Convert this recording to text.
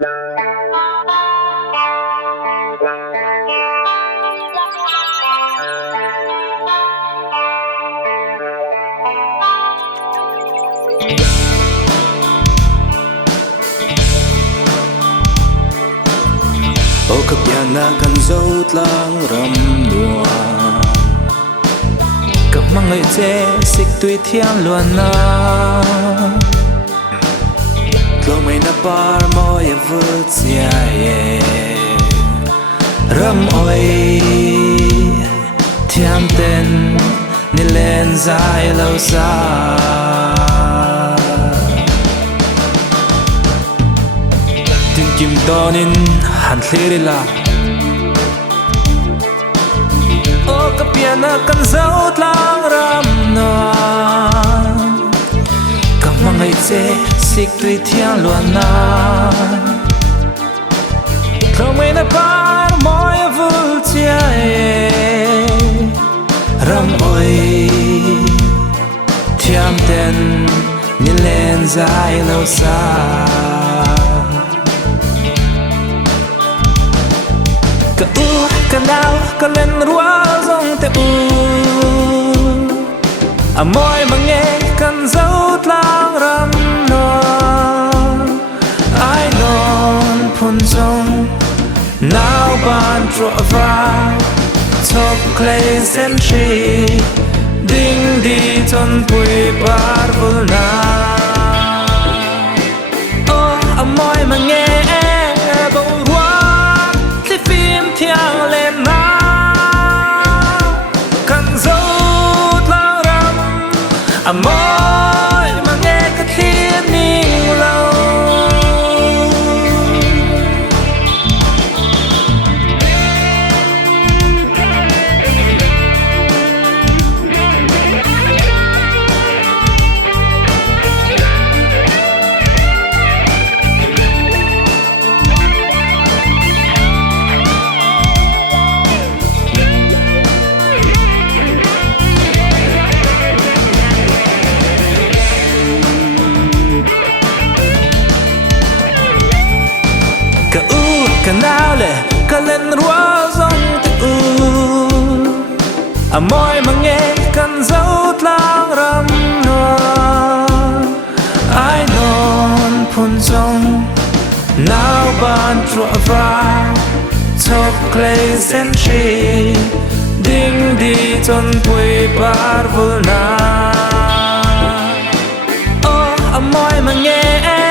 O kapiana kan dấu lang ram nua Các mang người chế xích tùy thiên luân na Lo mày na par môi ya vượt xia ye Ram oi Thiam tên Ni lên dài lâu xa Tin kim to nín hàn khế la O kapiana kan dấu lang ram noa Các mang ngày chế xích tùy thiên luân na Không mày na par môi vul chia Ram oi Thiam tên Nhìn lên dài lâu xa Ka u, ka nao, ka lên rua dòng te u A môi mà nghe cần dấu lang ram no Ai non phun dòng Nào bàn trọ vào Top clay sen tree Ding di ton pui bar vul na Oh, a môi mà nghe bầu ruột Thì phim thiang lên na Cần dấu lang ram A môi mà nghe cái thiên ninh lâu Ka u, ka nao le, ka lên rua dòng te u A môi mà nghe cần dấu lang ram noa Ai non phun dòng Nào bàn trọ vào Top clay sen tree Ding di ton pui bar vul na Oh, a môi mà nghe